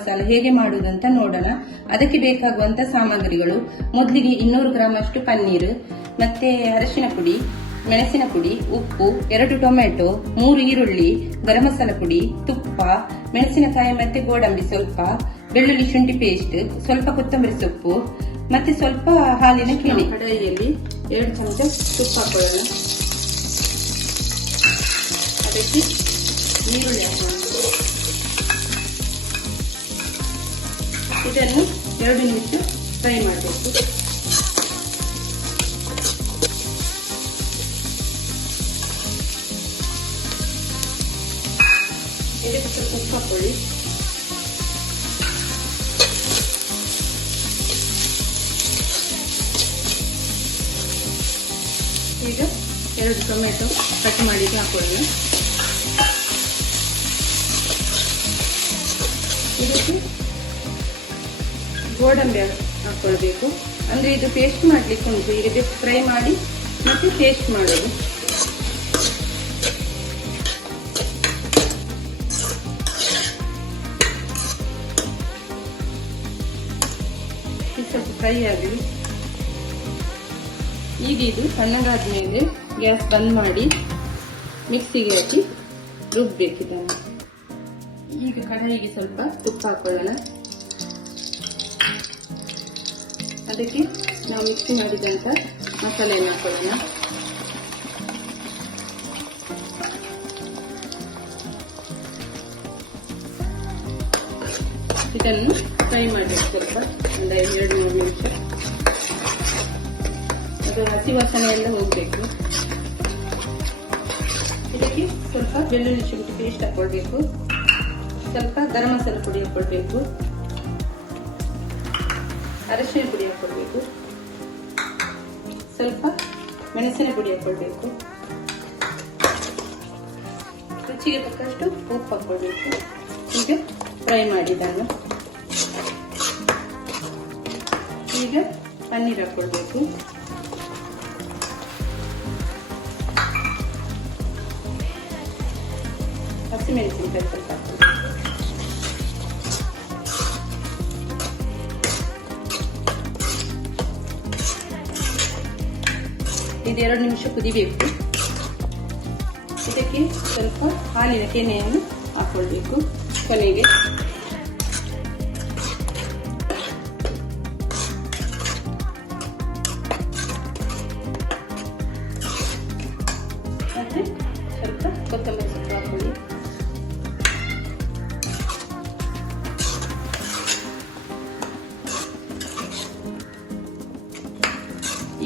ಮಸಾಲ ಹೇಗೆ ಮಾಡುವುದಂತ ನೋಡೋಣ. ಅದಕ್ಕೆ ಬೇಕಾಗುವಂತ ಸಾಮಗ್ರಿಗಳು: ಮೊದಲಿಗೆ 200 ಗ್ರಾಂ ಅಷ್ಟು ಪನ್ನೀರ್, ಮತ್ತೆ ಅರಿಶಿನ ಪುಡಿ, ಮೆಣಸಿನ ಪುಡಿ, ಉಪ್ಪು, 2 ಟೊಮೆಟೊ, 3 ಈರುಳ್ಳಿ, ಗರಂ ಮಸಾಲ ಪುಡಿ, ತುಪ್ಪ, ಮೆಣಸಿನಕಾಯಿ ಮತ್ತೆ ಗೋಡಂಬಿ ಸ್ವಲ್ಪ, ಬೆಳ್ಳುಳ್ಳಿ ಶುಂಠಿ ಪೇಸ್ಟ್, ಸ್ವಲ್ಪ ಕೊತ್ತಂಬರಿ ಸೊಪ್ಪು, ಮತ್ತೆ ಸ್ವಲ್ಪ ಹಾಲಿನ ಕಿಣಿ. ಕಡಾಯಿಯಲ್ಲಿ 2 ಚಮಚ ತುಪ್ಪ ಹಾಕೊಳ್ಳೋಣ. ಅದಕ್ಕೆ ಈರುಳ್ಳಿ ಹಾಕೋಣ. ಇದನ್ನು 2 ನಿಮಿಷ ಫ್ರೈ ಮಾಡಬೇಕು. ಇದಕ್ಕೆ ಸ್ವಲ್ಪ ಉಪ್ಪು ಹಾಕೊಳ್ಳಿ. ಈಗ 2 ಟೊಮೆಟೊ ಕಟ್ ಮಾಡಿದ್ದು ಹಾಕೊಳ್ಳೋಣ. ಇದಕ್ಕೆ ಗೋಡಂಬಿ ಹಾಕೊಳ್ಬೇಕು. ಅಂದ್ರೆ ಇದು ಪೇಸ್ಟ್ ಮಾಡ್ಲಿಕ್ಕೆ ಉಂಟು. ಈಗ ಜಸ್ಟ್ ಫ್ರೈ ಮಾಡಿ ಮತ್ತೆ ಪೇಸ್ಟ್ ಮಾಡೋದು. ಸ್ವಲ್ಪ ಫ್ರೈ ಆಗಲಿ. ಈಗ ಇದು ಸಣ್ಣಗಾದ ಮೇಲೆ ಗ್ಯಾಸ್ ಬಂದ್ ಮಾಡಿ ಮಿಕ್ಸಿಗೆ ಹಾಕಿ ರುಬ್ಬೇಕಿದ್ದಾನೆ. ಈಗ ಕಡಾಯಿಗೆ ಸ್ವಲ್ಪ ತುಪ್ಪ ಹಾಕೊಳ್ಳೋಣ. ಅದಕ್ಕೆ ನಾವು ಮಿಕ್ಸಿ ಮಾಡಿದಂತ ಮಸಾಲೆಯನ್ನು ಹಾಕೊಳ್ಳೋಣ. ಇದನ್ನು ಫ್ರೈ ಮಾಡಬೇಕು ಸ್ವಲ್ಪ, ಒಂದು 2-3 ನಿಮಿಷ. ಅದು ಹಸಿ ವಾಸನೆ ಎಲ್ಲ ಹೋಗ್ಬೇಕು. ಇದಕ್ಕೆ ಸ್ವಲ್ಪ ಬೆಳ್ಳುಳ್ಳಿ ಶುಂಠಿ ಪೇಸ್ಟ್ ಹಾಕೊಳ್ಬೇಕು, ಸ್ವಲ್ಪ ಗರಂ ಮಸಾಲ ಪುಡಿ ಹಾಕೊಳ್ಬೇಕು, ಅರಿಶಿನ ಪುಡಿ ಹಾಕೊಳ್ಬೇಕು, ಸ್ವಲ್ಪ ಮೆಣಸಿನ ಪುಡಿ ಹಾಕೊಳ್ಬೇಕು, ರುಚಿಗೆ ತಕ್ಕಷ್ಟು ಉಪ್ಪು ಹಾಕೊಳ್ಬೇಕು. ಈಗ ಫ್ರೈ ಮಾಡಿದ್ದನ್ನು ಈಗ ಪನ್ನೀರ್ ಹಾಕೊಳ್ಬೇಕು. ಹಸಿಮೆಣಸಿನಕಾಯಿ ಸ್ವಲ್ಪ ಹಾಕೊಳ್ಬೇಕು. ಇದು 2 ನಿಮಿಷ ಕುದಿಬೇಕು. ಇದಕ್ಕೆ ಸ್ವಲ್ಪ ಹಾಲಿನ ಕೆನೆಯನ್ನು ಹಾಕೊಳ್ಬೇಕು ಕೊನೆಗೆ. ಮತ್ತೆ ಸ್ವಲ್ಪ ಕೊತ್ತಂಬರಿ ಸೊಪ್ಪು ಹಾಕೊಳ್ಳಿ.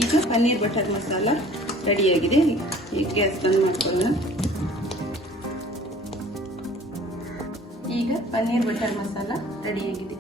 ಈಗ ಪನ್ನೀರ್ ಬಟರ್ ಮಸಾಲ ರೆಡಿಯಾಗಿದೆ. ಈಗ ಗ್ಯಾಸ್ ಬಂದ್ ಮಾಡ್ಕೊಳ್ಳೋಣ. ಈಗ ಪನ್ನೀರ್ ಬಟರ್ ಮಸಾಲ ರೆಡಿಯಾಗಿದೆ.